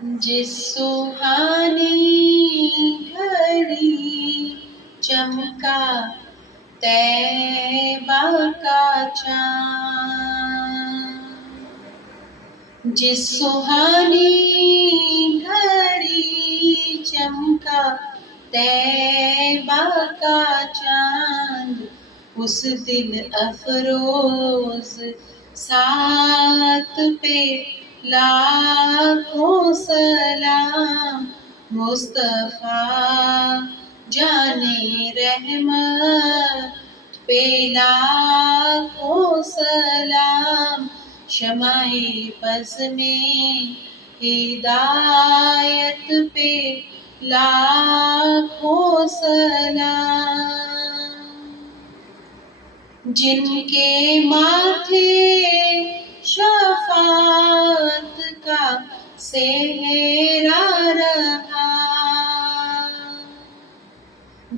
جس سہانی گھڑی چمکا طیبہ کا چاند، جس سہانی گھڑی چمکا طیبہ کا چاند، اس دل افروز ساتھ پہ لاکھوں سلام، مصطفیٰ جان رحمت پہ لاکھوں سلام، شمع پس میں ہدایت پہ لاکھوں سلام، جن کے ماتھے شفاعت کا سہرا رہا،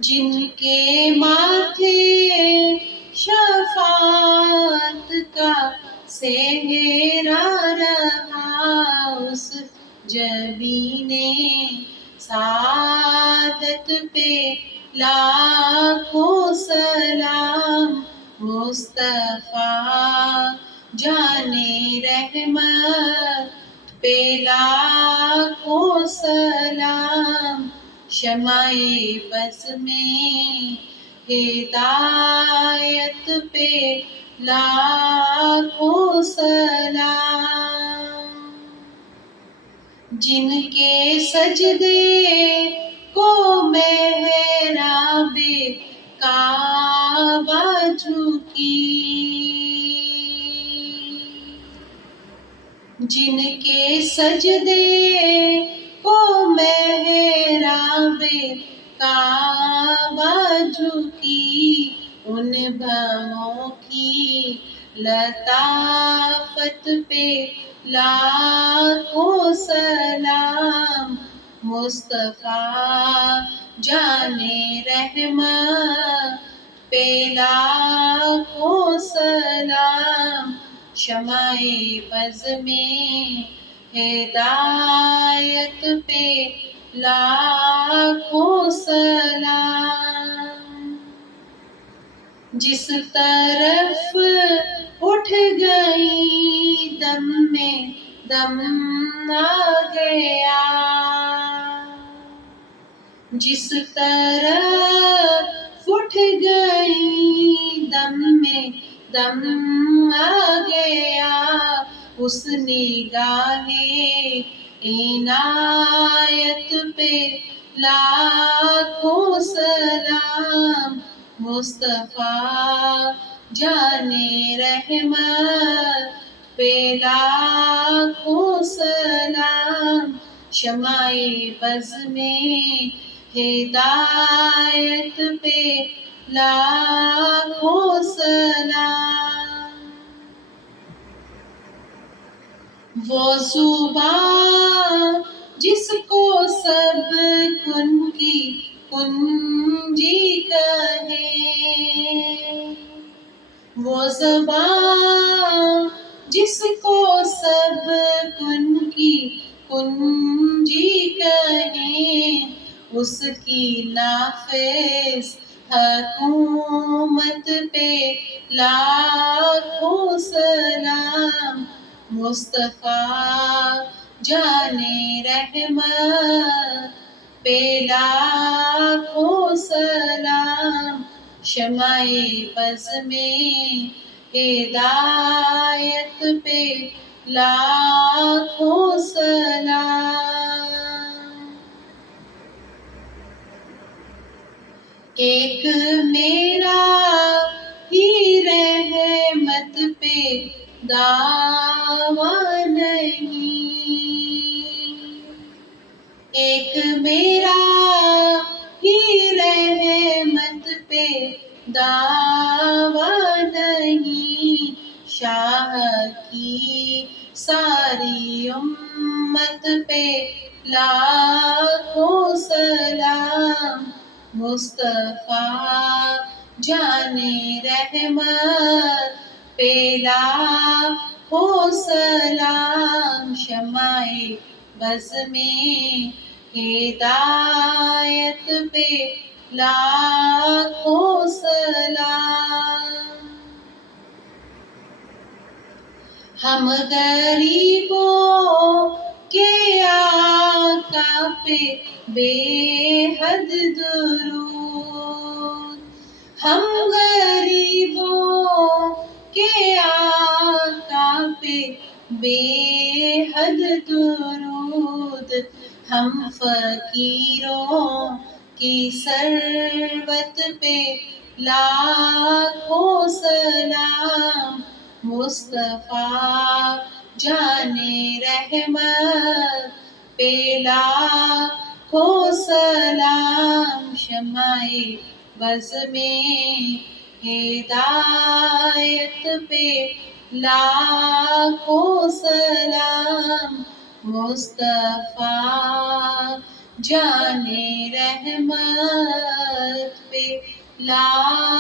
جن کے ماتھے شفاعت کا سہرا رہا، اس جبین سعادت پہ لاکھوں سلام، مصطفیٰ جان رحمت پہ لاکھوں سلام، شمع بز میں ہدایت پہ لاکھوں سلام، جن کے سجدے کو محراب کعبہ جھکی، جن کے سجدے کو محراب کعبہ جھکی، ان بھووں کی لطافت پہ لاکھوں سلام، مصطفیٰ جان رحمت پہ لاکھوں سلام، شمع بز میں ہدایت پہ لاکھوں سلام، جس طرف اٹھ گئی دم میں دم آ گیا، جس طرف اٹھ گئی دم میں دم آ گیا، اس نگاہ عنایت پہ لاکھوں سلام، مصطفیٰ جان رحمت پہ لاکھوں سلام، شمع بز میں ہدایت پہ لاکھوں سلام، وہ زبان جس کو سب کن کی کنجی کہے، وہ زبان جس کو سب کن کی کنجی کہیں، اس کی نافذ حکومت پہ لاکھوں سلام، مصطفیٰ جان رحمت پہ لاکھوں سلام، شمع بز میں ہدایت پہ لاکھوں سلام، ایک میرا ہی رحمت پہ دعویٰ نہیں، ایک میرا ہی رحمت پہ دعویٰ نہیں، شاہ کی ساری امت پہ لاکھوں سلام، مصطفیٰ جان رحمت پہ لاکھوں سلام، شمع بز میں ہدایت پہ لاکھوں سلام۔ ہم غریبوں کے آقا پہ بے حد درود، ہم غریبوں کے آقا پہ بے حد درود، ہم فقیروں کی ثروت پہ لاکھوں سلام۔ مصطفیٰ جان رحمت پہ لاکھوں سلام۔ شمع بز میں ہدایت پہ لاکھوں سلام۔ مصطفیٰ جان رحمت پہ لاکھوں